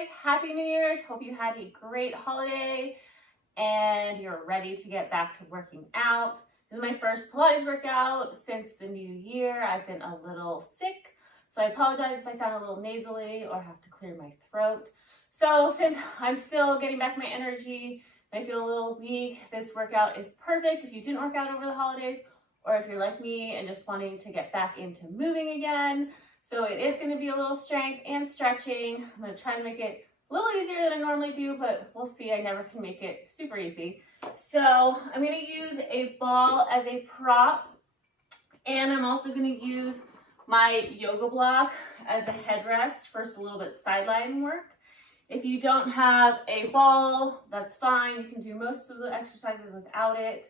guys, Happy New Year's. Hope you had a great holiday and you're ready to get back to working out. This is my first Pilates workout since the new year. I've been a little sick, so I apologize if I sound a little nasally or have to clear my throat. So since I'm still getting back my energy, I feel a little weak, this workout is perfect if you didn't work out over the holidays, or if you're like me and just wanting to get back into moving again. So it is going to be a little strength and stretching. I'm going to try to make it a little easier than I normally do, but we'll see. I never can make it super easy. So I'm going to use a ball as a prop, and I'm also going to use my yoga block as a headrest for a little bit sideline work. If you don't have a ball, that's fine. You can do most of the exercises without it.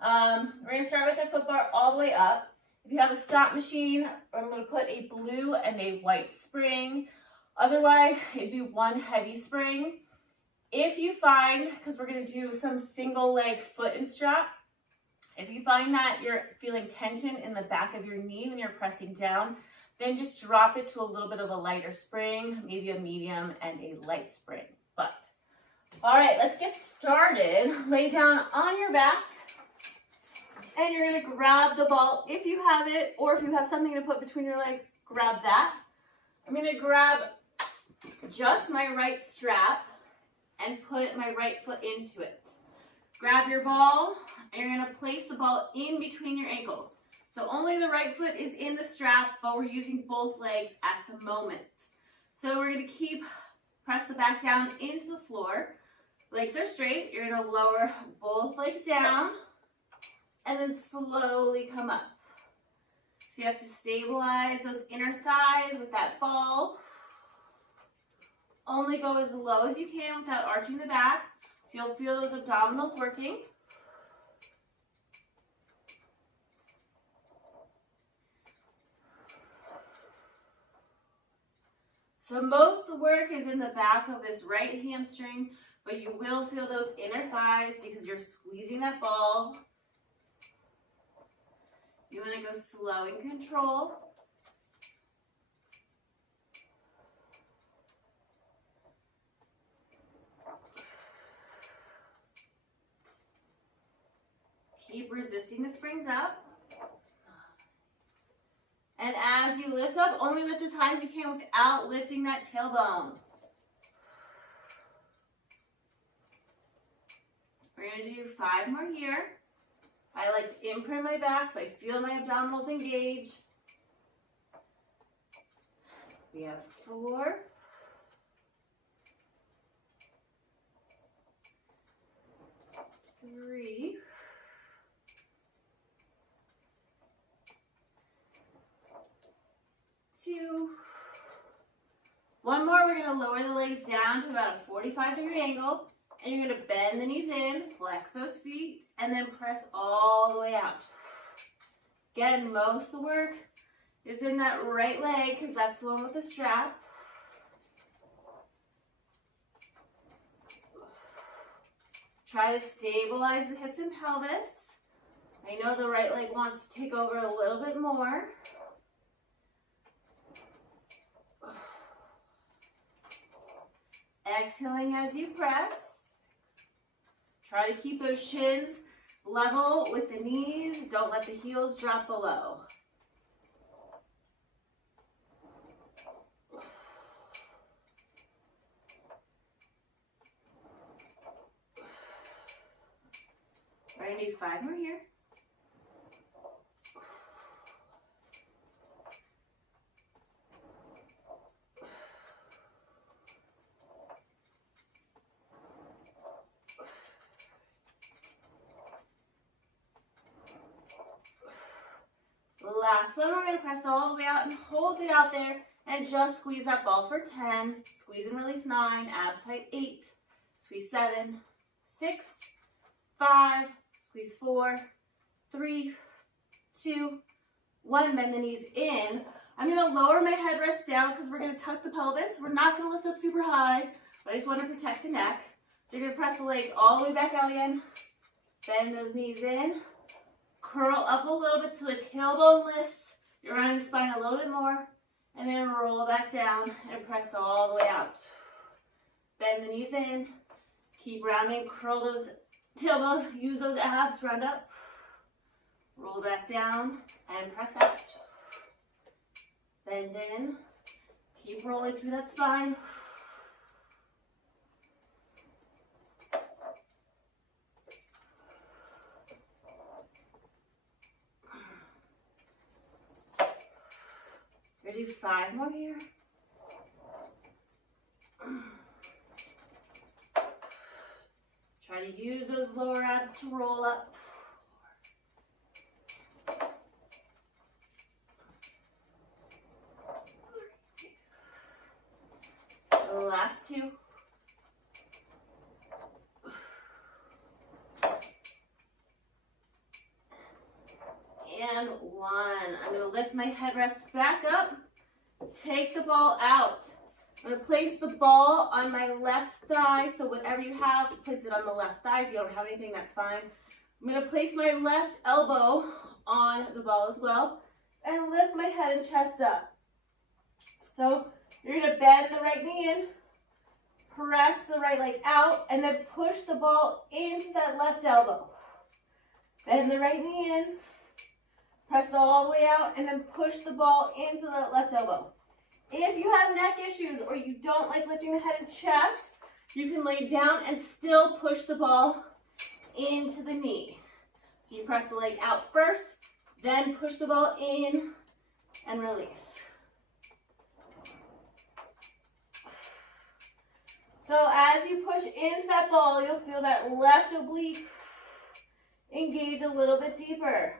We're going to start with the foot bar all the way up. If you have a stop machine, I'm going to put a blue and a white spring. Otherwise, it'd be one heavy spring. If you find, because we're going to do some single leg foot and strap, if you find that you're feeling tension in the back of your knee when you're pressing down, then just drop it to a little bit of a lighter spring, maybe a medium and a light spring. All right, let's get started. Lay down on your back. And you're going to grab the ball if you have it, or if you have something to put between your legs, grab that. I'm going to grab just my right strap and put my right foot into it. Grab your ball, and you're going to place the ball in between your ankles. So only the right foot is in the strap, but we're using both legs at the moment. So we're going to press the back down into the floor. Legs are straight. You're going to lower both legs down, and then slowly come up. So you have to stabilize those inner thighs with that ball. Only go as low as you can without arching the back, so you'll feel those abdominals working. So most of the work is in the back of this right hamstring, but you will feel those inner thighs because you're squeezing that ball. You want to go slow and control. Keep resisting the springs up. And as you lift up, only lift as high as you can without lifting that tailbone. We're going to do 5 more here. I like to imprint my back so I feel my abdominals engage. We have 4. 3. 2. 1 more, we're going to lower the legs down to about a 45-degree angle. And you're going to bend the knees in, flex those feet, and then press all the way out. Again, most of the work is in that right leg because that's the one with the strap. Try to stabilize the hips and pelvis. I know the right leg wants to take over a little bit more. Exhaling as you press. Try to keep those shins level with the knees. Don't let the heels drop below. We're going to do 5 more here. Last one, we're going to press all the way out and hold it out there and just squeeze that ball for 10. Squeeze and release 9, abs tight 8, squeeze 7, 6, 5, squeeze 4, 3, 2, 1. Bend the knees in. I'm going to lower my headrest down because we're going to tuck the pelvis. We're not going to lift up super high, but I just want to protect the neck. So you're going to press the legs all the way back out again. Bend those knees in. Curl up a little bit so the tailbone lifts. You're running the spine a little bit more. And then roll back down and press all the way out. Bend the knees in. Keep rounding. Curl those tailbone. Use those abs. Round up. Roll back down and press out. Bend in. Keep rolling through that spine. We're gonna do 5 more here. Try to use those lower abs to roll up. The last 2. And 1. I'm going to lift my headrest back up. Take the ball out. I'm going to place the ball on my left thigh. So whatever you have, place it on the left thigh. If you don't have anything, that's fine. I'm going to place my left elbow on the ball as well. And lift my head and chest up. So you're going to bend the right knee in. Press the right leg out. And then push the ball into that left elbow. Bend the right knee in. Press all the way out and then push the ball into the left elbow. If you have neck issues or you don't like lifting the head and chest, you can lay down and still push the ball into the knee. So you press the leg out first, then push the ball in and release. So as you push into that ball, you'll feel that left oblique engage a little bit deeper.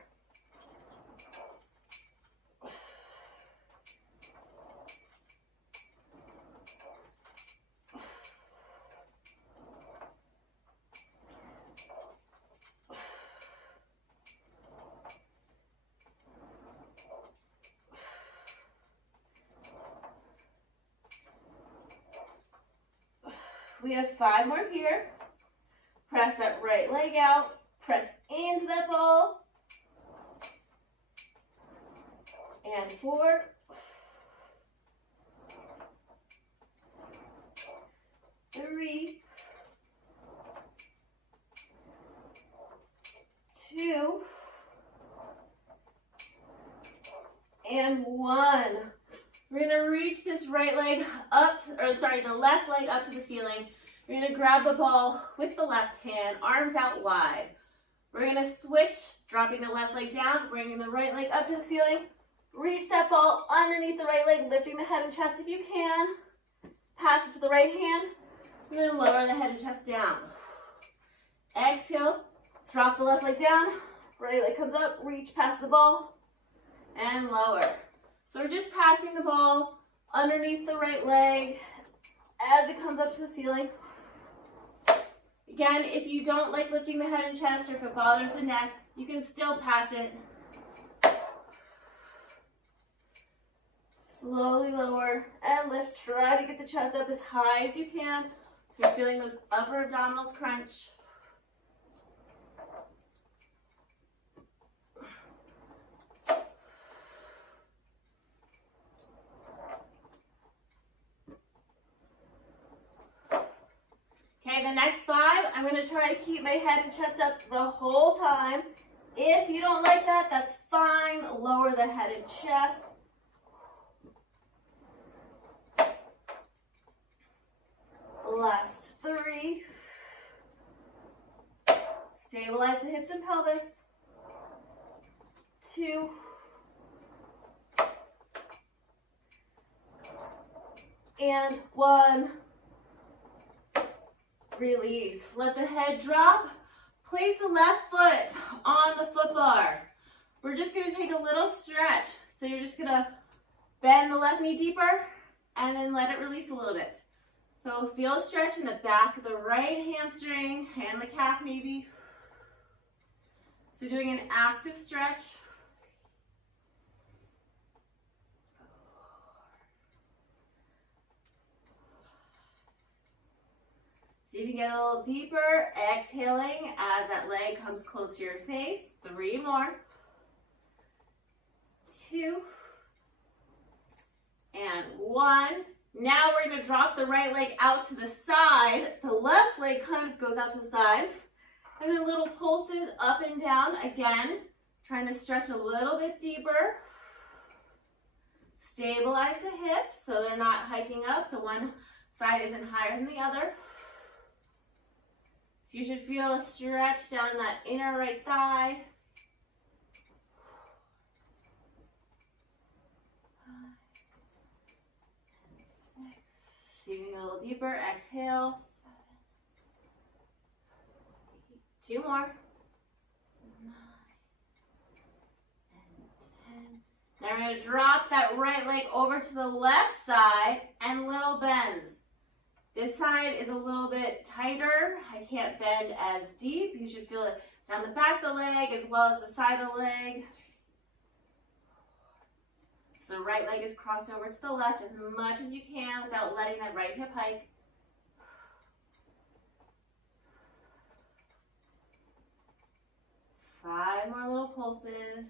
We have 5 more here. Press that right leg out. Press into that ball. And 4. 3. 2. And 1. We're going to reach this right leg up, the left leg up to the ceiling. We're going to grab the ball with the left hand, arms out wide. We're going to switch, dropping the left leg down, bringing the right leg up to the ceiling. Reach that ball underneath the right leg, lifting the head and chest if you can. Pass it to the right hand, and then lower the head and chest down. Exhale, drop the left leg down, right leg comes up, reach past the ball, and lower. So we're just passing the ball underneath the right leg as it comes up to the ceiling. Again, if you don't like lifting the head and chest or if it bothers the neck, you can still pass it. Slowly lower and lift. Try to get the chest up as high as you can. If you're feeling those upper abdominals crunch. Okay, the next 5, I'm going to try to keep my head and chest up the whole time. If you don't like that, that's fine. Lower the head and chest. Last 3. Stabilize the hips and pelvis. 2. And 1. Release. Let the head drop. Place the left foot on the foot bar. We're just going to take a little stretch. So you're just going to bend the left knee deeper and then let it release a little bit. So feel a stretch in the back of the right hamstring and the calf maybe. So doing an active stretch. See if you can get a little deeper, exhaling as that leg comes close to your face. 3 more. 2. And 1. Now we're going to drop the right leg out to the side. The left leg kind of goes out to the side. And then little pulses up and down. Again, trying to stretch a little bit deeper. Stabilize the hips so they're not hiking up, so one side isn't higher than the other. So you should feel a stretch down that inner right thigh. 5 and 6. Seating a little deeper. Exhale. 7, 8. 2 more. 9 and 10. Now we're going to drop that right leg over to the left side and little bends. This side is a little bit tighter. I can't bend as deep. You should feel it down the back of the leg as well as the side of the leg. So the right leg is crossed over to the left as much as you can without letting that right hip hike. 5 more little pulses.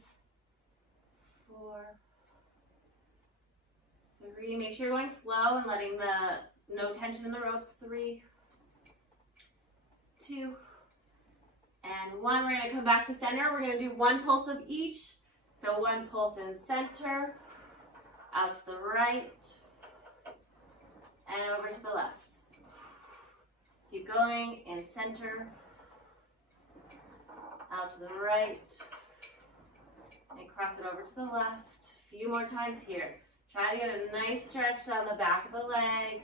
4, 3. Make sure you're going slow and letting no tension in the ropes. 3, 2, and 1. We're going to come back to center. We're going to do 1 pulse of each. So 1 pulse in center, out to the right, and over to the left. Keep going in center, out to the right, and cross it over to the left. A few more times here. Try to get a nice stretch down the back of the leg.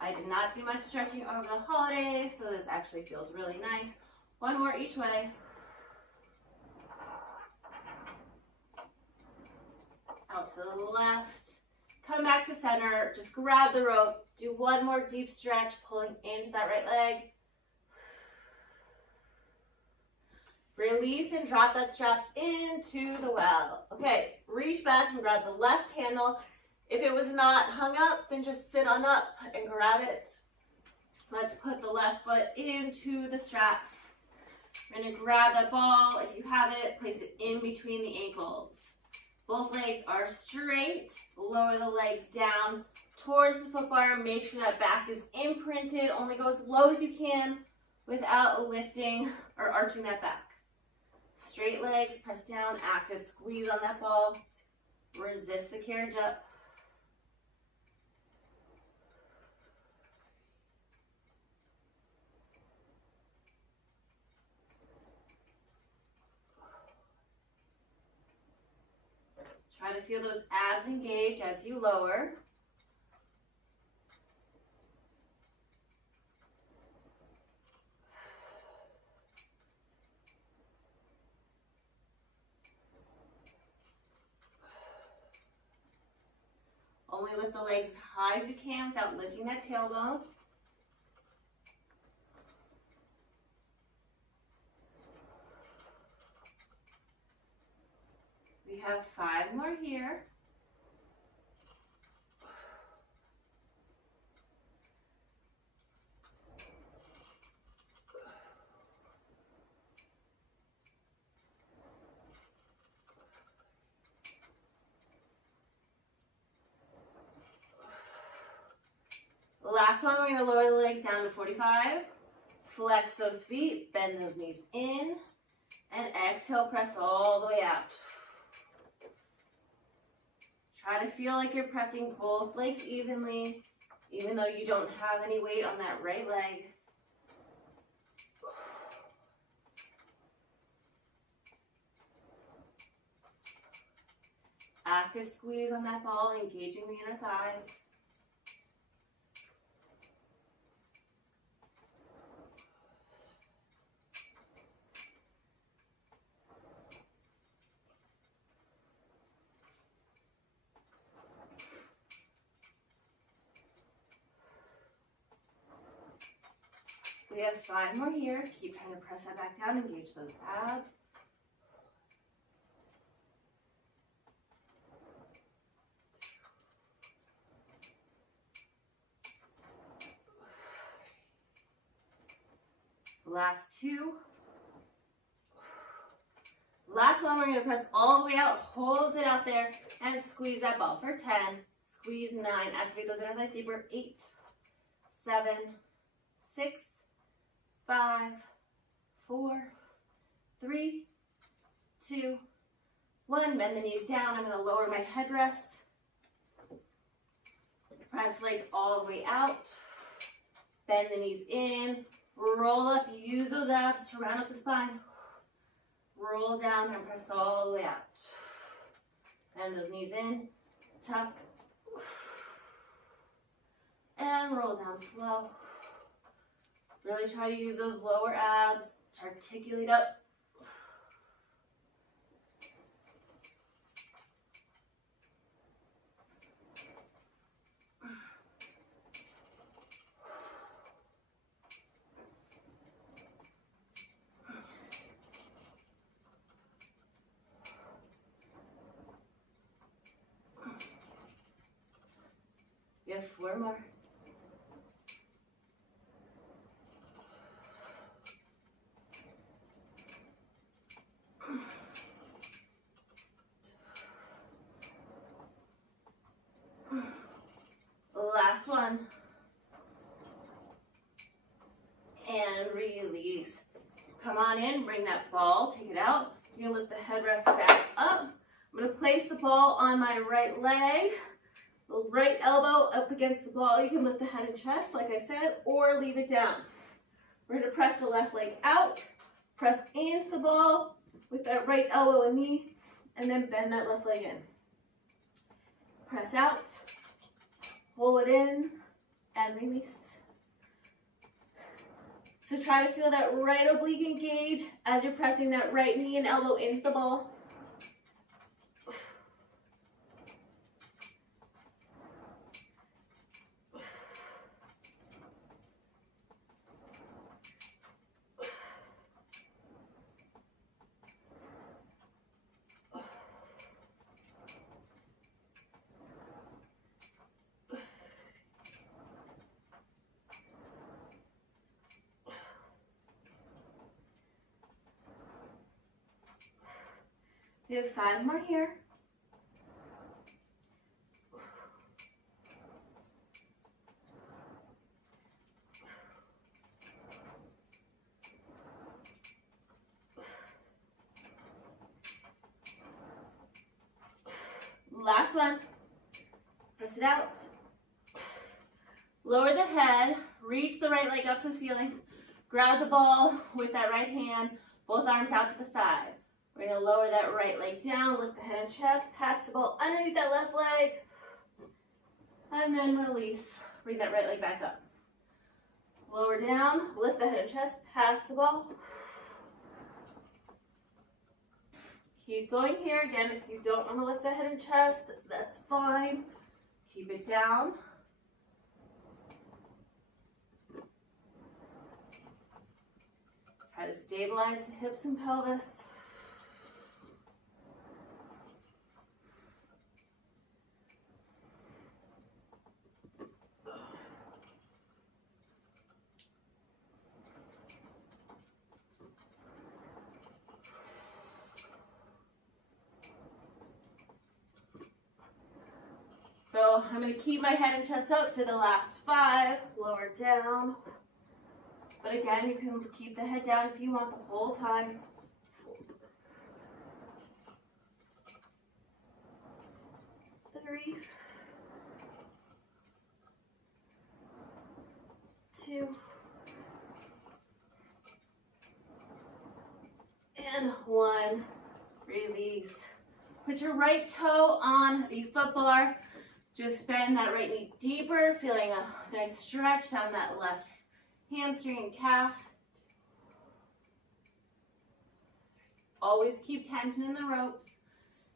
I did not do much stretching over the holidays, so this actually feels really nice. 1 more each way. Out to the left. Come back to center. Just grab the rope. Do 1 more deep stretch, pulling into that right leg. Release and drop that strap into the well. Okay, reach back and grab the left handle. If it was not hung up, then just sit on up and grab it. Let's put the left foot into the strap. We're going to grab that ball. If you have it, place it in between the ankles. Both legs are straight. Lower the legs down towards the foot bar. Make sure that back is imprinted. Only go as low as you can without lifting or arching that back. Straight legs, press down, active squeeze on that ball. Resist the carriage up. Try to feel those abs engage as you lower. Only lift the legs as high as you can without lifting that tailbone. We have 5 more here. The last one, we're going to lower the legs down to 45. Flex those feet, bend those knees in, and exhale, press all the way out. Try to feel like you're pressing both legs evenly, even though you don't have any weight on that right leg. Active squeeze on that ball, engaging the inner thighs. We have 5 more here. Keep trying to press that back down, engage those abs. Last 2. Last one, we're going to press all the way out, hold it out there, and squeeze that ball for 10. Squeeze 9. Activate those inner thighs deeper. 8, 7, 6, 5, 4, 3, 2, 1. Bend the knees down. I'm going to lower my headrest. Press legs all the way out. Bend the knees in. Roll up. Use those abs to round up the spine. Roll down and press all the way out. Bend those knees in. Tuck. And roll down slow. Really try to use those lower abs to articulate up. You have 4 more. Last one. And release. Come on in, bring that ball, take it out. You're gonna lift the headrest back up. I'm gonna place the ball on my right leg. The right elbow up against the ball. You can lift the head and chest, like I said, or leave it down. We're gonna press the left leg out, press into the ball with that right elbow and knee, and then bend that left leg in. Press out, pull it in, and release. So try to feel that right oblique engage as you're pressing that right knee and elbow into the ball. We have 5 more here. Last one. Press it out. Lower the head, reach the right leg up to the ceiling. Grab the ball with that right hand, both arms out to the side. We're going to lower that right leg down, lift the head and chest, pass the ball underneath that left leg, and then release. Bring that right leg back up. Lower down, lift the head and chest, pass the ball. Keep going here. Again, if you don't want to lift the head and chest, that's fine. Keep it down. Try to stabilize the hips and pelvis. So I'm going to keep my head and chest up for the last 5, lower down. But again, you can keep the head down if you want the whole time. 3, 2, and 1. Release. Put your right toe on the foot bar. Just bend that right knee deeper, feeling a nice stretch down that left hamstring and calf. Always keep tension in the ropes.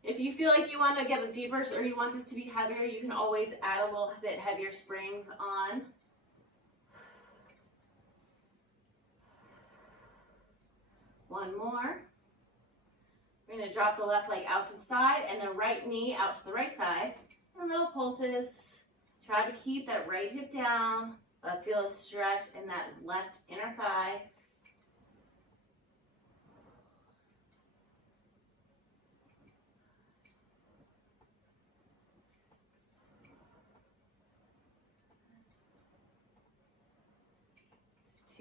If you feel like you want to get a deeper or you want this to be heavier, you can always add a little bit heavier springs on. One more. We're going to drop the left leg out to the side and the right knee out to the right side. And little pulses. Try to keep that right hip down, but feel a stretch in that left inner thigh.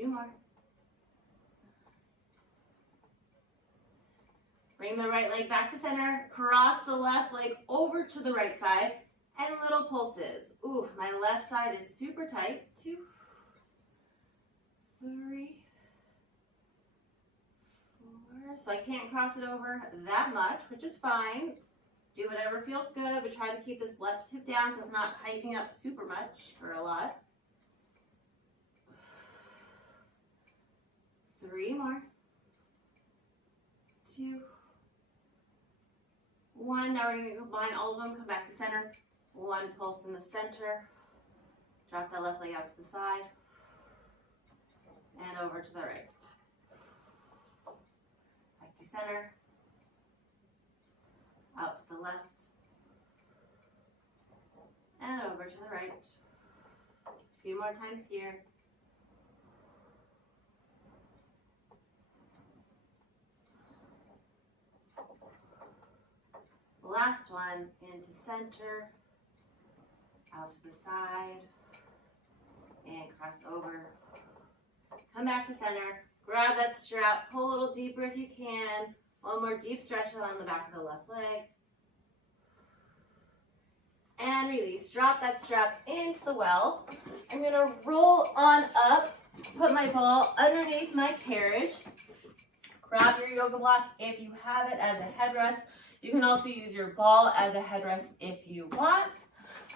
2 more. Bring the right leg back to center. Cross the left leg over to the right side. And little pulses. Ooh, my left side is super tight. 2, 3, 4. So I can't cross it over that much, which is fine. Do whatever feels good, but try to keep this left hip down so it's not hiking up super much or a lot. 3 more. 2, 1. Now we're going to combine all of them. Come back to center. 1 pulse in the center. Drop that left leg out to the side. And over to the right. Back to center. Out to the left. And over to the right. A few more times here. Last one, into center, out to the side, and cross over. Come back to center, grab that strap, pull a little deeper if you can. One more deep stretch on the back of the left leg. And release. Drop that strap into the well. I'm going to roll on up, put my ball underneath my carriage. Grab your yoga block if you have it as a headrest. You can also use your ball as a headrest if you want.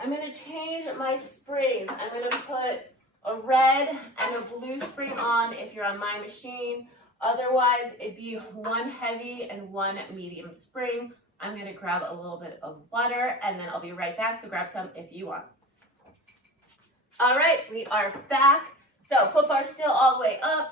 I'm going to change my springs. I'm going to put a red and a blue spring on if you're on my machine. Otherwise, it'd be 1 heavy and 1 medium spring. I'm going to grab a little bit of water and then I'll be right back, so grab some if you want. All right, we are back. So foot bar still all the way up.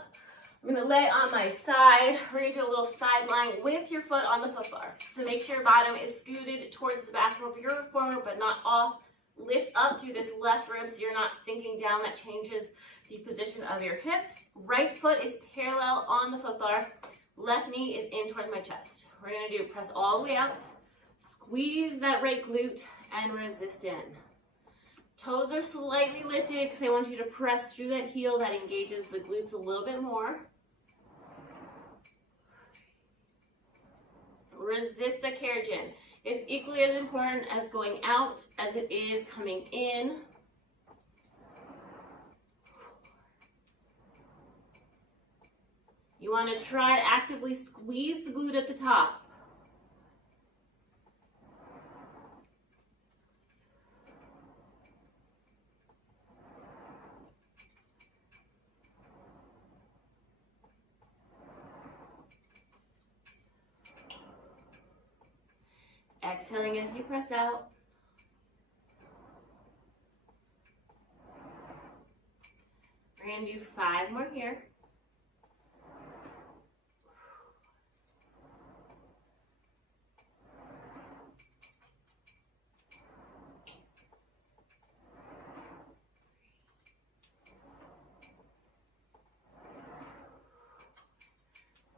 I'm going to lay on my side. We're going to do a little side line with your foot on the foot bar. So make sure your bottom is scooted towards the back of your reformer, but not off. Lift up through this left rib so you're not sinking down. That changes the position of your hips. Right foot is parallel on the foot bar. Left knee is in towards my chest. We're going to do press all the way out. Squeeze that right glute and resist in. Toes are slightly lifted because I want you to press through that heel. That engages the glutes a little bit more. Resist the carriage in. It's equally as important as going out as it is coming in. You want to try to actively squeeze the glute at the top. Exhaling as you press out. We're going to do 5 more here.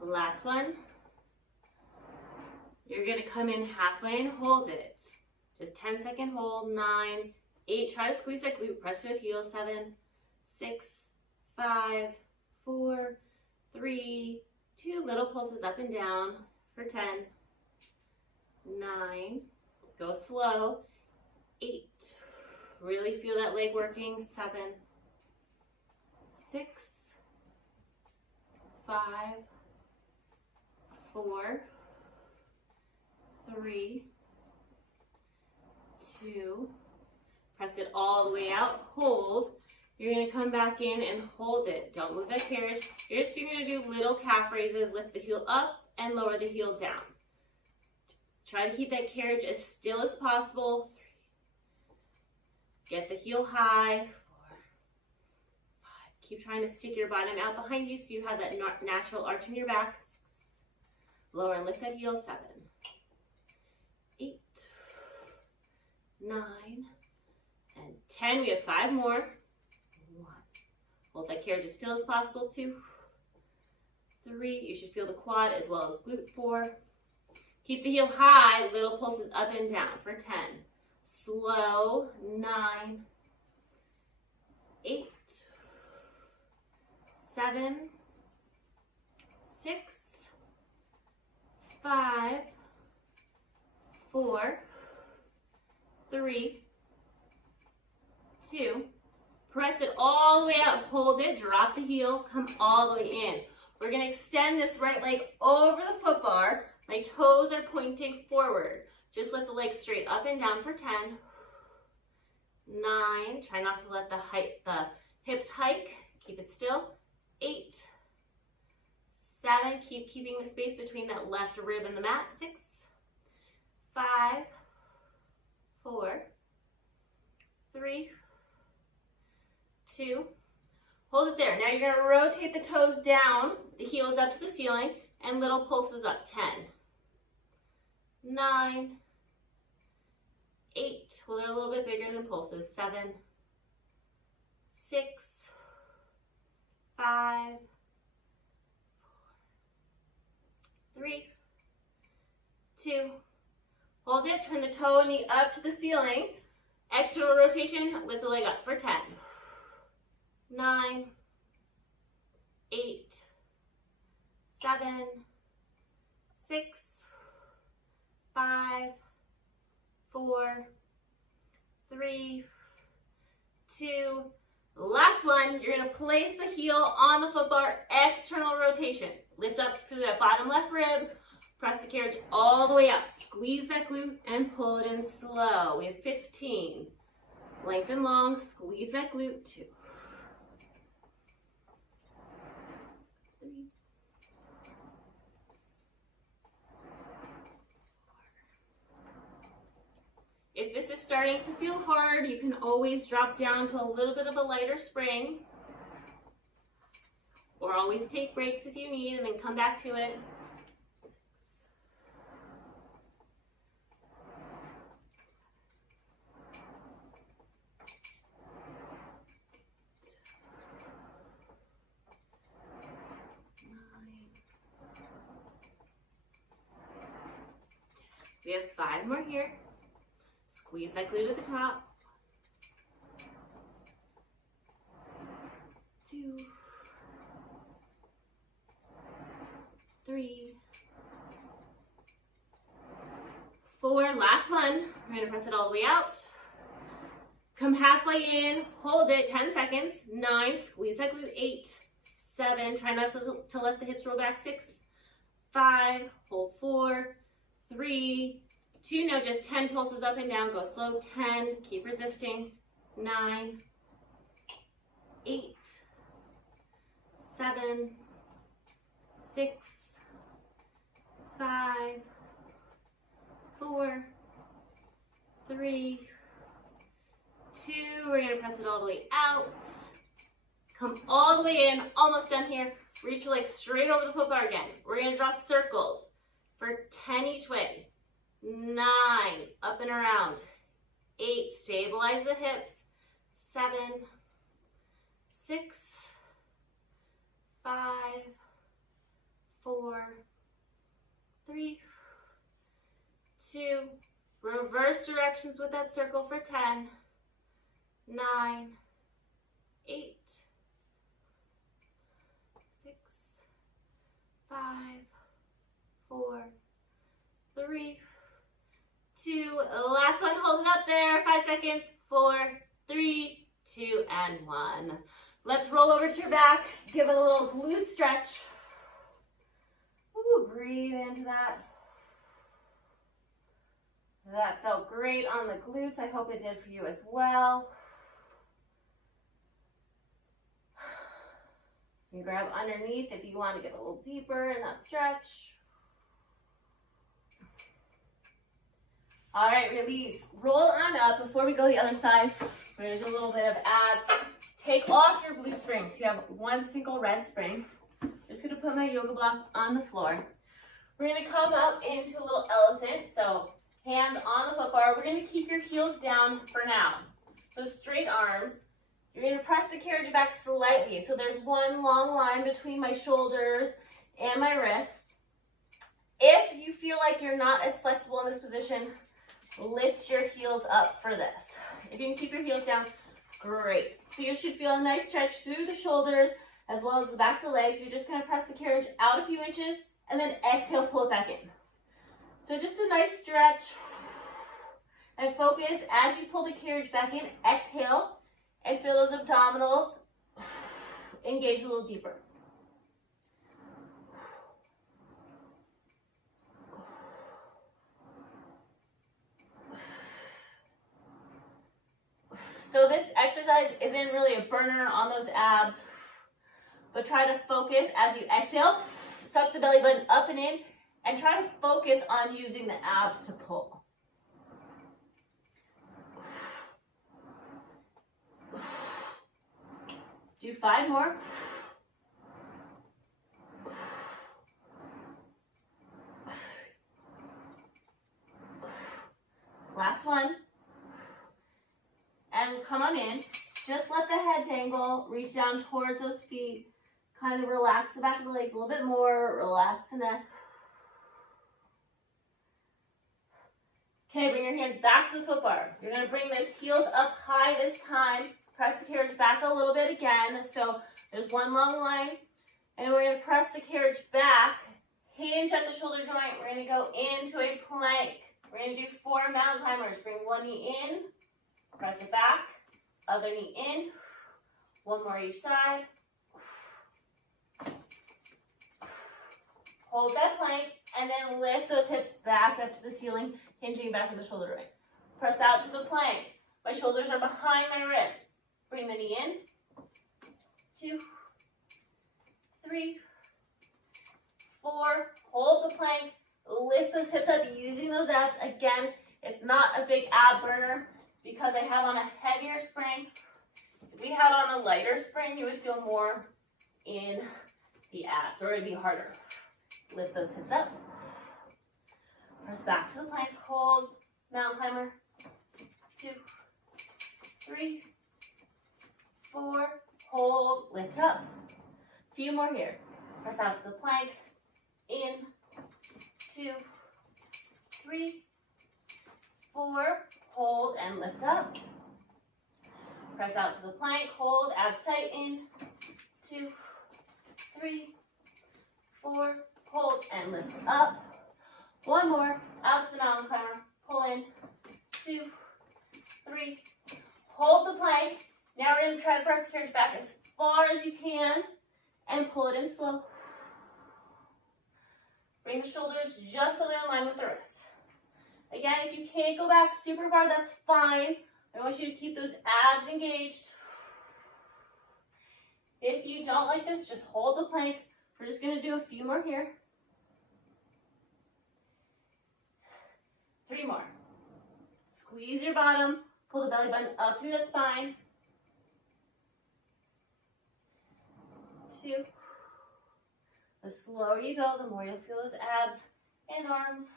Last one. You're going to come in halfway and hold it. Just 10-second hold. 9, 8. Try to squeeze that glute. Press your heel. 7, 6, 5, 4, 3, 2. Little pulses up and down for 10, 9. Go slow. 8. Really feel that leg working. 7, 6, 5, 4, 3, 2, press it all the way out, hold. You're going to come back in and hold it. Don't move that carriage. You're just going to do little calf raises. Lift the heel up and lower the heel down. Try to keep that carriage as still as possible. 3. Get the heel high. 4, 5. Keep trying to stick your bottom out behind you so you have that natural arch in your back. 6. Lower and lift that heel. 7. 8, 9, and 10. We have 5 more. 1. Hold that carriage as still as possible. 2, 3. You should feel the quad as well as glute. 4. Keep the heel high. Little pulses up and down for 10. Slow. 9, 8, 7, 7, 6, 5, 4, 3, 2. Press it all the way out. Hold it. Drop the heel. Come all the way in. We're going to extend this right leg over the foot bar. My toes are pointing forward. Just lift the legs straight up and down for 10. 9. Try not to let the hips hike. Keep it still. 8. 7. Keep keeping the space between that left rib and the mat. 6. 5. 4. 3. 2. Hold it there. Now you're going to rotate the toes down, the heels up to the ceiling, and little pulses up. 10, 9, 8. Well, they're a little bit bigger than pulses. 7, 6, 5, 4, 3, 2. Hold it. Turn the toe and knee up to the ceiling. External rotation. Lift the leg up for 10. 9, 8, 7, 6, 5, 4, 3, 2. Last one, you're going to place the heel on the foot bar, external rotation. Lift up through that bottom left rib, press the carriage all the way up. Squeeze that glute and pull it in slow. We have 15. Lengthen long, squeeze that glute. 2. If this is starting to feel hard, you can always drop down to a little bit of a lighter spring, or always take breaks if you need and then come back to it. 9. We have 5 more here. Squeeze that glute at the top. 2, 3, 4. Last one. We're going to press it all the way out. Come halfway in. Hold it. 10 seconds. 9. Squeeze that glute. 8, 7. Try not to let the hips roll back. 6, 5. Hold 4, 3, 2. No, just 10 pulses up and down. Go slow. 10. Keep resisting. 9, 8, 7, 6, 5, 4, 3, 2. We're going to press it all the way out. Come all the way in. Almost done here. Reach your legs straight over the foot bar again. We're going to draw circles for 10 each way. 9, up and around. 8, stabilize the hips. 7, 6, 5, 4, 3, 2. Reverse directions with that circle for 10, 9, 8, 6, 5, 4, 3, 2. Last one, hold it up there. 5 seconds. 4, 3, 2, and 1. Let's roll over to your back. Give it a little glute stretch. Ooh, breathe into that. That felt great on the glutes. I hope it did for you as well. You can grab underneath if you want to get a little deeper in that stretch. All right, release. Roll on up. Before we go the other side, we're going to do a little bit of abs. Take off your blue springs. You have one single red spring. I'm just going to put my yoga block on the floor. We're going to come up into a little elephant. So hands on the foot bar. We're going to keep your heels down for now. So straight arms. You're going to press the carriage back slightly. So there's one long line between my shoulders and my wrists. If you feel like you're not as flexible in this position, lift your heels up for this. If you can keep your heels down, great. So you should feel a nice stretch through the shoulders as well as the back of the legs. You're just going to press the carriage out a few inches and then exhale, pull it back in. So just a nice stretch and focus as you pull the carriage back in. Exhale and feel those abdominals engage a little deeper. So this exercise isn't really a burner on those abs, but try to focus as you exhale, suck the belly button up and in, and try to focus on using the abs to pull. Do 5 more. Last one. And come on in. Just let the head dangle. Reach down towards those feet. Kind of relax the back of the legs a little bit more. Relax the neck. Okay, bring your hands back to the foot bar. You're going to bring those heels up high this time. Press the carriage back a little bit again. So there's one long line. And we're going to press the carriage back. Hinge at the shoulder joint. We're going to go into a plank. We're going to do 4 mountain climbers. Bring one knee in. Press it back, other knee in, 1 more each side. Hold that plank, and then lift those hips back up to the ceiling, hinging back in the shoulder joint. Press out to the plank. My shoulders are behind my wrist. Bring the knee in, 2, 3, 4. Hold the plank, lift those hips up using those abs. Again, it's not a big ab burner, because I have on a heavier spring. If we had on a lighter spring, you would feel more in the abs, or it'd be harder. Lift those hips up. Press back to the plank. Hold. Mountain climber. 2, 3, 4. Hold. Lift up. A few more here. Press out to the plank. In. 2, 3, 4. Hold and lift up. Press out to the plank. Hold. Abs tight. In. 2, 3, 4. Hold and lift up. 1 more. Out to the mountain climber. Pull in. 2, 3. Hold the plank. Now we're going to try to press the carriage back as far as you can and pull it in slow. Bring the shoulders just a little in line with the wrists. Again, if you can't go back super far, that's fine. I want you to keep those abs engaged. If you don't like this, just hold the plank. We're just going to do a few more here. 3 more. Squeeze your bottom. Pull the belly button up through that spine. 2. The slower you go, the more you'll feel those abs and arms.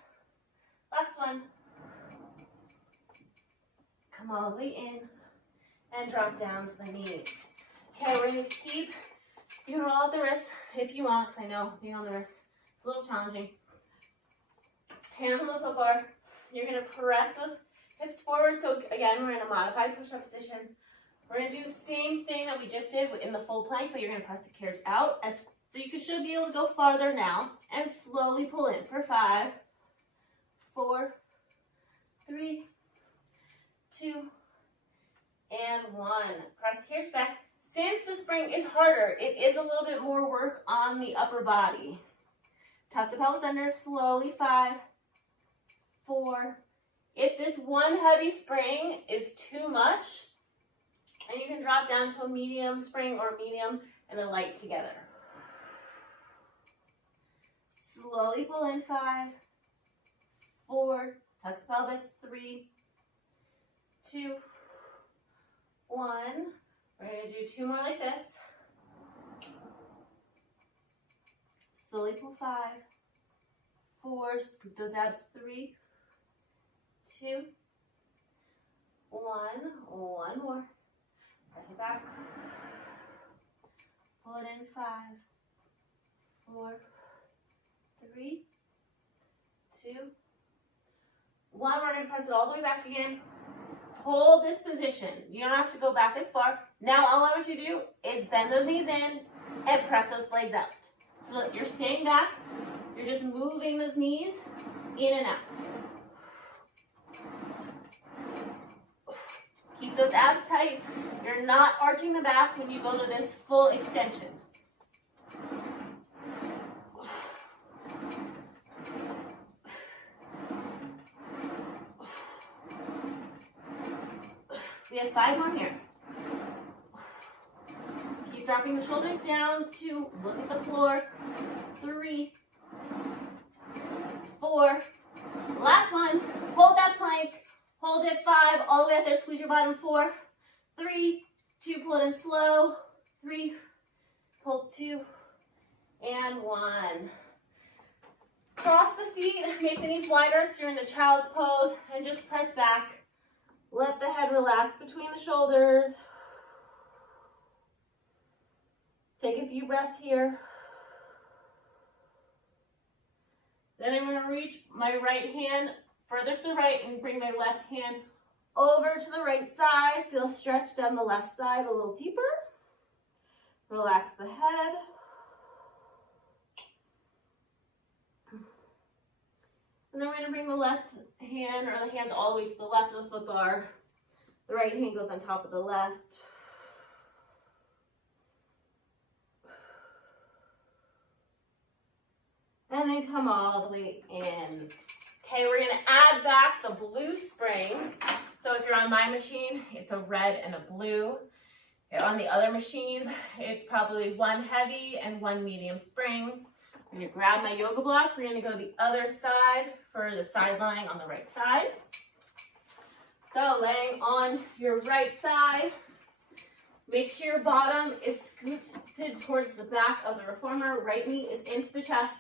Last one. Come all the way in and drop down to the knees. Okay, we're going to keep, you can roll out the wrists if you want, because I know being on the wrists is a little challenging. Hands on the foot bar. You're going to press those hips forward. So again, we're in a modified push-up position. We're going to do the same thing that we just did in the full plank, but you're going to press the carriage out. So you should be able to go farther now and slowly pull in for 5, 4, 3, 2, and 1. Press the carriage back. Since the spring is harder, it is a little bit more work on the upper body. Tuck the pelvis under slowly. 5, 4. If this one heavy spring is too much, and you can drop down to a medium spring or medium and a light together. Slowly pull in. 5, 4. Tuck the pelvis. 3, 2, 1. We're going to do 2 more like this. Slowly pull. 5, 4. Scoop those abs. 3, 2, 1. 1 more. Press it back. Pull it in. 5, 4, 3, 2, 1. We're going to press it all the way back again. Hold this position. You don't have to go back as far. Now all I want you to do is bend those knees in and press those legs out. So that you're staying back, you're just moving those knees in and out. Keep those abs tight. You're not arching the back when you go to this full extension. We have 5 more here. Keep dropping the shoulders down. 2, look at the floor. 3, 4. Last one. Hold that plank. Hold it. 5, all the way up there. Squeeze your bottom. 4, 3, 2. Pull it in slow. 3, pull 2, and 1. Cross the feet. Make the knees wider so you're in a child's pose, and just press back. Let the head relax between the shoulders. Take a few breaths here. Then I'm going to reach my right hand further to the right and bring my left hand over to the right side. Feel stretch down the left side a little deeper. Relax the head. And then we're going to bring the left hand, or the hands, all the way to the left of the foot bar. The right hand goes on top of the left. And then come all the way in. Okay, we're going to add back the blue spring. So if you're on my machine, it's a red and a blue. On the other machines, it's probably 1 heavy and 1 medium spring. I'm going to grab my yoga block. We're going to go to the other side for the side lying on the right side. So laying on your right side, make sure your bottom is scooted towards the back of the reformer. Right knee is into the chest.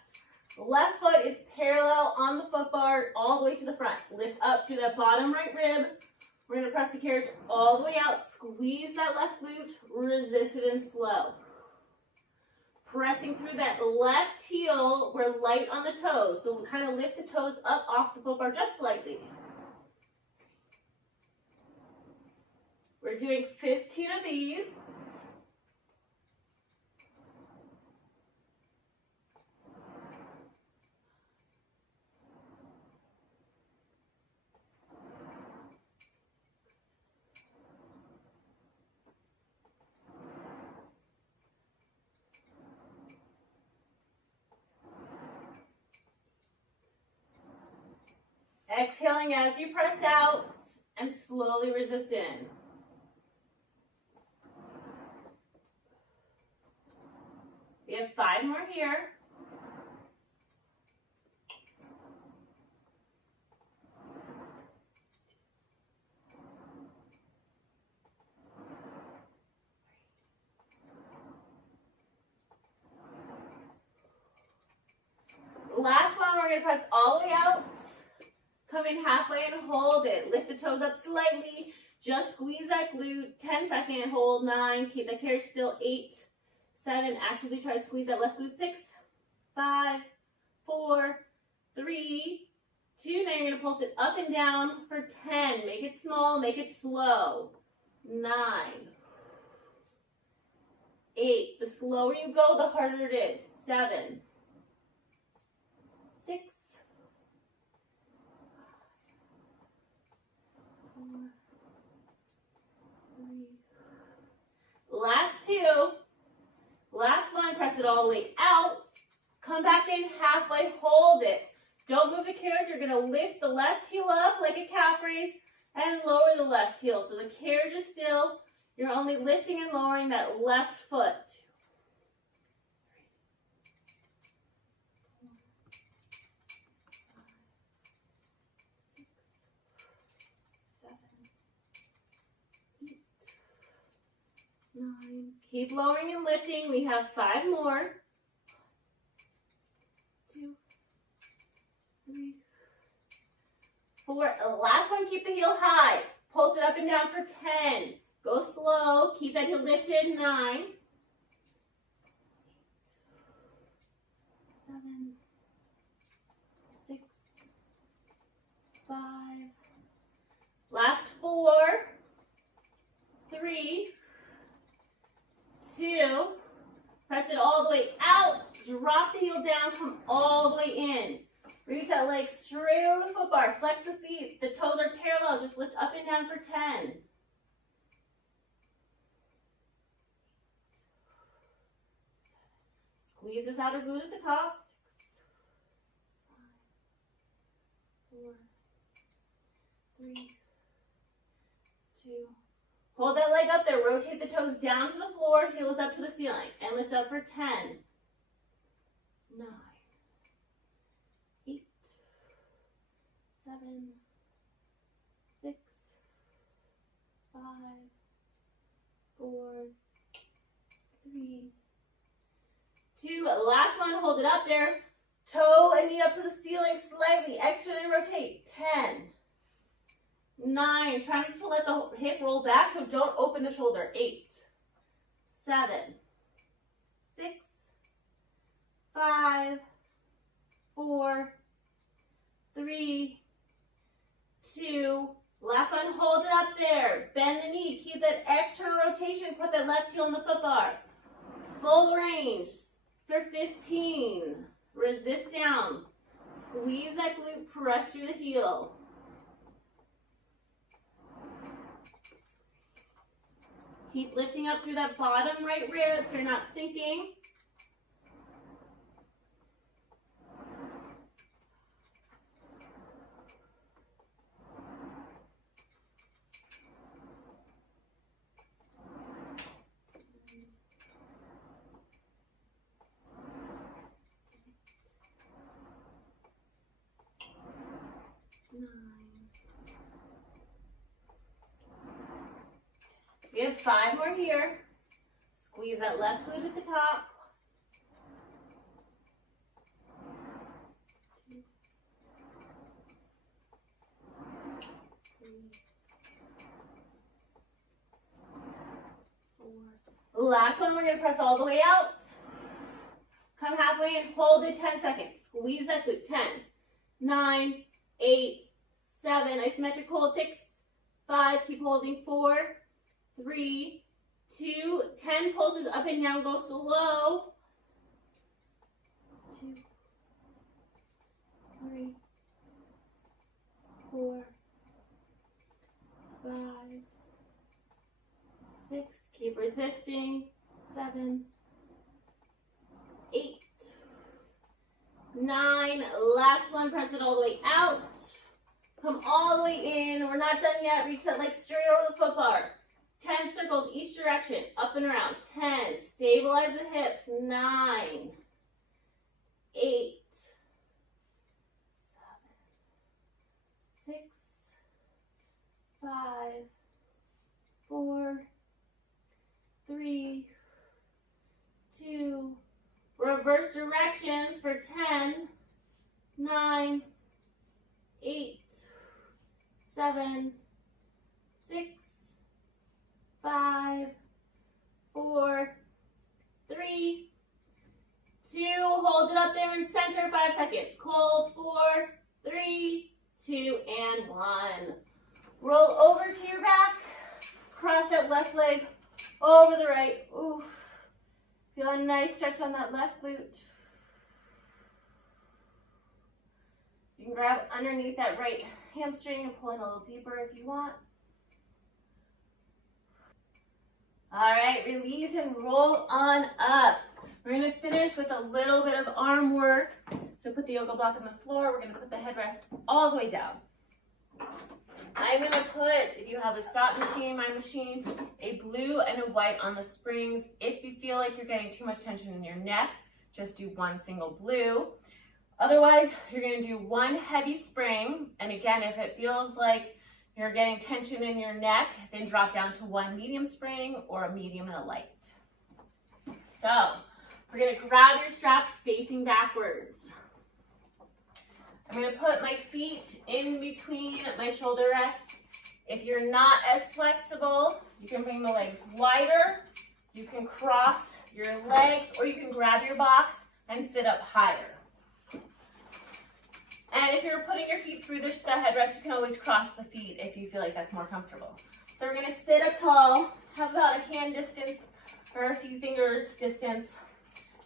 Left foot is parallel on the foot bar all the way to the front. Lift up through that bottom right rib. We're going to press the carriage all the way out. Squeeze that left glute. Resist it and slow. Pressing through that left heel. We're light on the toes. So we'll kind of lift the toes up off the foot bar just slightly. We're doing 15 of these. Exhaling as you press out and slowly resist in. We have 5 more here. Last one, we're going to press all the way out. Come in halfway and hold it. Lift the toes up slightly. Just squeeze that glute. 10-second hold. 9. Keep that carriage still. 8, 7. Actively try to squeeze that left glute. 6, 5, 4, 3, 2. Now you're going to pulse it up and down for 10. Make it small. Make it slow. 9, 8. The slower you go, the harder it is. 7, 6, 4, 3. Last 2. Last one, press it all the way out. Come back in halfway, hold it. Don't move the carriage. You're going to lift the left heel up like a calf raise and lower the left heel. So the carriage is still. You're only lifting and lowering that left foot. 9. Keep lowering and lifting. We have 5 more. 2, 3, 4. Last one, keep the heel high. Pulse it up and down for 10. Go slow. Keep that heel lifted. 9, 8, 7, 6, 5. Last 4, 3, 2. Press it all the way out. Drop the heel down. Come all the way in. Reach that leg straight over the foot bar. Flex the feet. The toes are parallel. Just lift up and down for 10. 7. Squeeze this outer glute at the top. 6, 5, 4, 3, 2. Hold that leg up there. Rotate the toes down to the floor, heels up to the ceiling, and lift up for 10, 9, 8, 7, 6, 5, 4, 3, 2. Last one. Hold it up there. Toe and knee up to the ceiling slightly. Externally rotate. 10, 9. Try not to let the hip roll back, so don't open the shoulder. 8, 7, 6, 5, 4, 3, 2. Last one. Hold it up there. Bend the knee. Keep that external rotation. Put that left heel in the foot bar. Full range for 15. Resist down. Squeeze that glute. Press through the heel. Keep lifting up through that bottom right rib so you're not sinking. We have 5 more here. Squeeze that left glute at the top. 2, 3, 4. Last one, we're going to press all the way out. Come halfway and hold it 10 seconds. Squeeze that glute. 10, 9, 8, 7. Isometric hold. 6, 5. Keep holding. 4, 3, 2, 10 pulses up and down. Go slow. 2, 3, 4, 5, 6. Keep resisting. 7, 8, 9. Last one. Press it all the way out. Come all the way in. We're not done yet. Reach that leg straight over the foot bar. 10 circles each direction, up and around. 10, stabilize the hips. 9, 8, 7, 6, 5, 4, 3, 2. Reverse directions for 10, 9, 8, 7, 6, 5, 4, 3, 2. Hold it up there in center. 5 seconds. Hold. 4, 3, 2, and 1. Roll over to your back. Cross that left leg over the right. Oof. Feel a nice stretch on that left glute. You can grab underneath that right hamstring and pull in a little deeper if you want. All right, release and roll on up. We're going to finish with a little bit of arm work. So put the yoga block on the floor. We're going to put the headrest all the way down. I'm going to put, if you have a stop machine, my machine, a blue and a white on the springs. If you feel like you're getting too much tension in your neck, just do one single blue. Otherwise, you're going to do one heavy spring. And again, if it feels like you're getting tension in your neck, then drop down to one medium spring or a medium and a light. So we're going to grab your straps facing backwards. I'm going to put my feet in between my shoulder rests. If you're not as flexible, you can bring the legs wider. You can cross your legs, or you can grab your box and sit up higher. And if you're putting your feet through the headrest, you can always cross the feet if you feel like that's more comfortable. So we're going to sit up tall, have about a hand distance or a few fingers distance.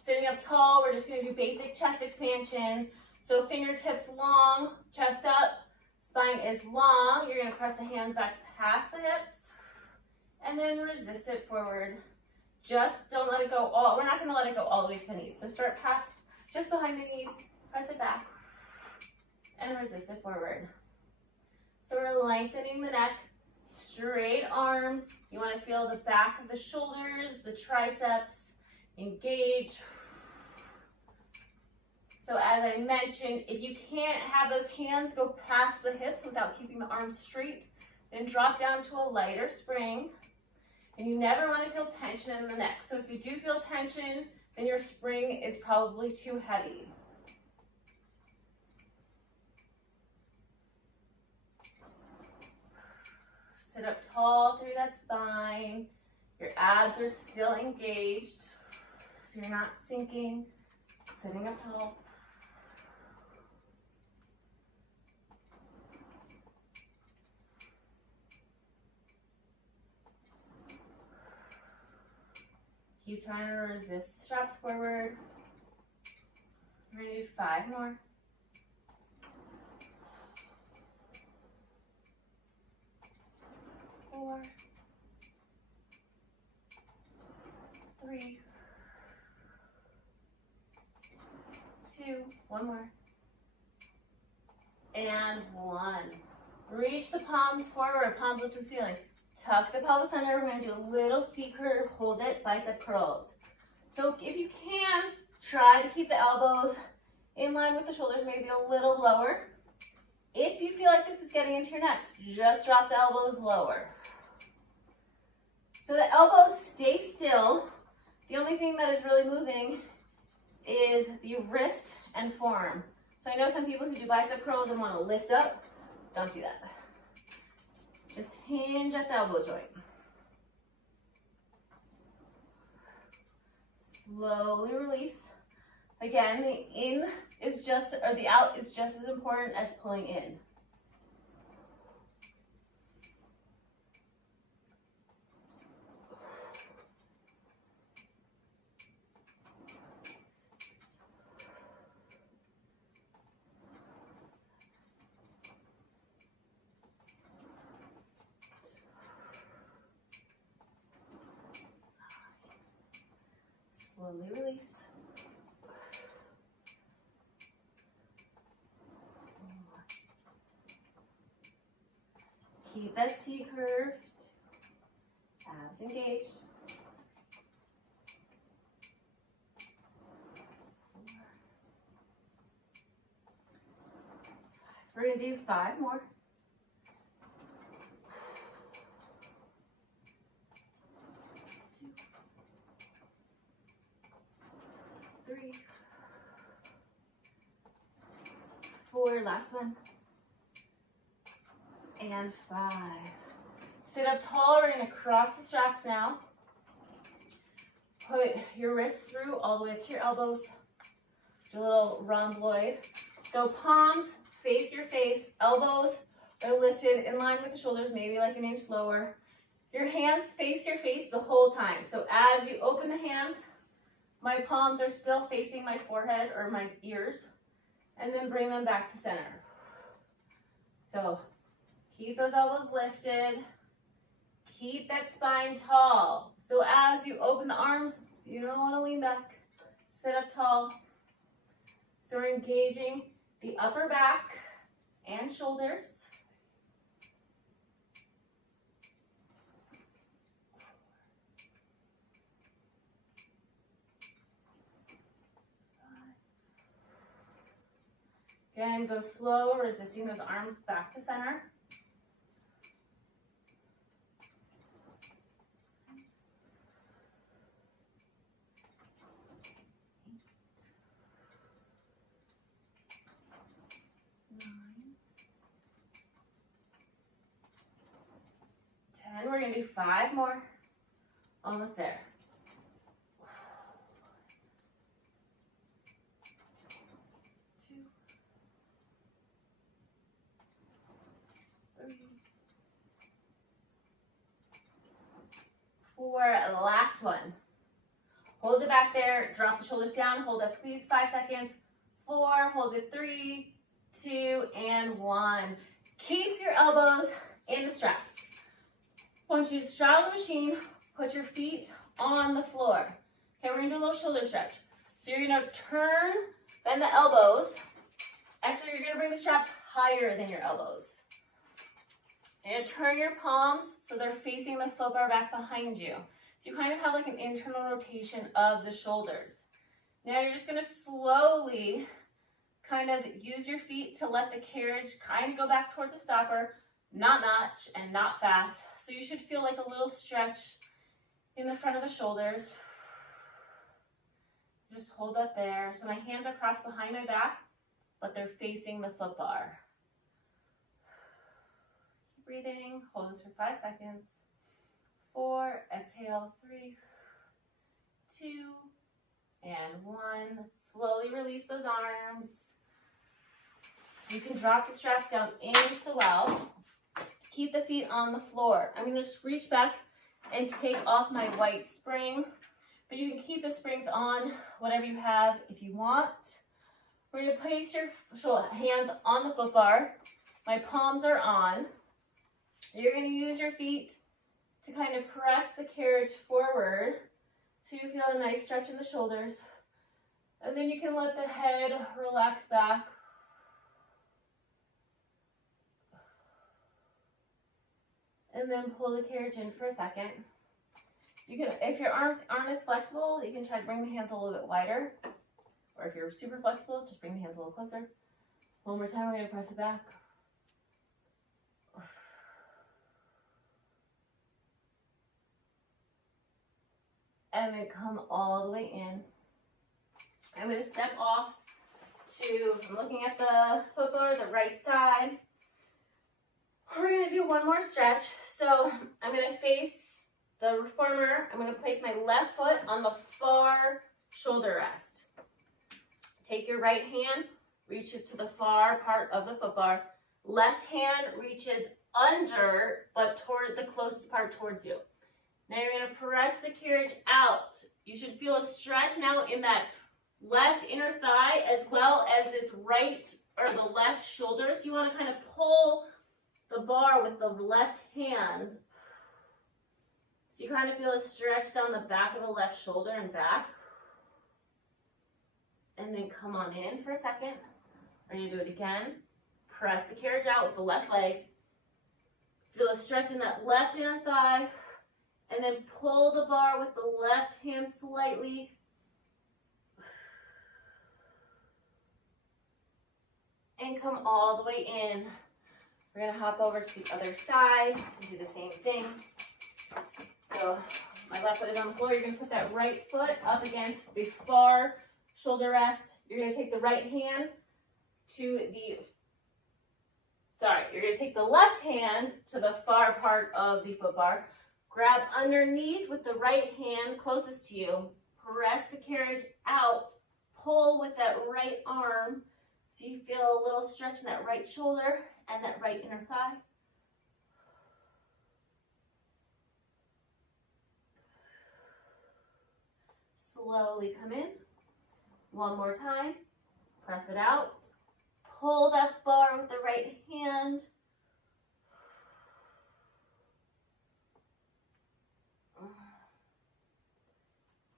Sitting up tall, we're just going to do basic chest expansion. So fingertips long, chest up, spine is long. You're going to press the hands back past the hips and then resist it forward. Just don't let it go all, we're not going to let it go all the way to the knees. So start past, just behind the knees, press it back and resist it forward. So we're lengthening the neck, straight arms. You want to feel the back of the shoulders, the triceps, engage. So as I mentioned, if you can't have those hands go past the hips without keeping the arms straight, then drop down to a lighter spring. And you never want to feel tension in the neck. So if you do feel tension, then your spring is probably too heavy. Sit up tall through that spine. Your abs are still engaged, so you're not sinking. Sitting up tall. Keep trying to resist straps forward. We're going to do 5 more. 4, 3, 2, 1 more, and 1. Reach the palms forward, palms up to the ceiling. Tuck the pelvis under. We're going to do a little C curve, hold it, bicep curls. So if you can, try to keep the elbows in line with the shoulders, maybe a little lower. If you feel like this is getting into your neck, just drop the elbows lower. So the elbows stay still. The only thing that is really moving is the wrist and forearm. So I know some people who do bicep curls and want to lift up. Don't do that. Just hinge at the elbow joint. Slowly release. Again, the in is just, or the out is just as important as pulling in. Slowly release. Keep that C curved, abs engaged. 4, 5. We're going to do 5 more. 2, 3, 4, last one. And 5. Sit up tall. We're going to cross the straps now. Put your wrists through all the way up to your elbows. Do a little rhomboid. So palms face your face. Elbows are lifted in line with the shoulders, maybe like an inch lower. Your hands face your face the whole time. So as you open the hands, my palms are still facing my forehead or my ears. And then bring them back to center. So keep those elbows lifted. Keep that spine tall. So as you open the arms, you don't want to lean back. Sit up tall. So we're engaging the upper back and shoulders. Again, go slow, resisting those arms back to center. 10. We're going to do 5 more. Almost there. 2, 3, 4. Last one. Hold it back there, drop the shoulders down, hold that squeeze, 5 seconds, 4, hold it, 3, 2, and 1. Keep your elbows in the straps. I want you to straddle the machine, put your feet on the floor. Okay, we're gonna do a little shoulder stretch. So you're gonna turn, bend the elbows. Actually, you're gonna bring the straps higher than your elbows. And turn your palms so they're facing the foot bar back behind you. So you kind of have like an internal rotation of the shoulders. Now you're just gonna slowly kind of use your feet to let the carriage kind of go back towards the stopper, not much and not fast. So you should feel like a little stretch in the front of the shoulders. Just hold that there. So my hands are crossed behind my back, but they're facing the foot bar. Keep breathing, hold this for 5 seconds. 4, exhale, 3, 2, and 1. Slowly release those arms. You can drop the straps down into the well. Keep the feet on the floor. I'm going to just reach back and take off my white spring, but you can keep the springs on, whatever you have if you want. We're going to place your hands on the foot bar. My palms are on. You're going to use your feet to kind of press the carriage forward so you feel a nice stretch in the shoulders. And then you can let the head relax back. And then pull the carriage in for a second. You can, if your arms aren't as flexible, you can try to bring the hands a little bit wider. Or if you're super flexible, just bring the hands a little closer. One more time, we're going to press it back. And then come all the way in. I'm going to step off to, I'm looking at the foot bar, the right side. We're going to do one more stretch. So I'm going to face the reformer. I'm going to place my left foot on the far shoulder rest. Take your right hand, reach it to the far part of the foot bar. Left hand reaches under, but toward the closest part towards you. Now you're going to press the carriage out. You should feel a stretch now in that left inner thigh as well as this right or the left shoulder. So you want to kind of pull the bar with the left hand. So you kind of feel a stretch down the back of the left shoulder and back. And then come on in for a second. We're going to do it again. Press the carriage out with the left leg. Feel a stretch in that left inner thigh. And then pull the bar with the left hand slightly. And come all the way in. We're going to hop over to the other side and do the same thing. So my left foot is on the floor. You're going to put that right foot up against the far shoulder rest. You're going to take the right hand to the, you're going to take the left hand to the far part of the foot bar. Grab underneath with the right hand closest to you. Press the carriage out. Pull with that right arm so you feel a little stretch in that right shoulder and that right inner thigh. Slowly come in. One more time. Press it out. Pull that bar with the right hand.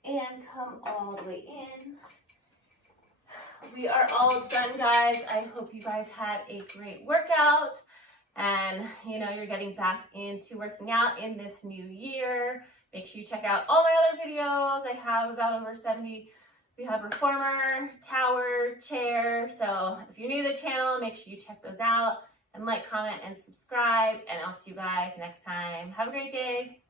And come all the way in. We are all done, guys. I hope you guys had a great workout and you're getting back into working out in this new year. Make sure you check out all my other videos. I have about over 70. We have reformer, tower, chair. So if you're new to the channel, make sure you check those out and like, comment, and subscribe. And I'll see you guys next time. Have a great day.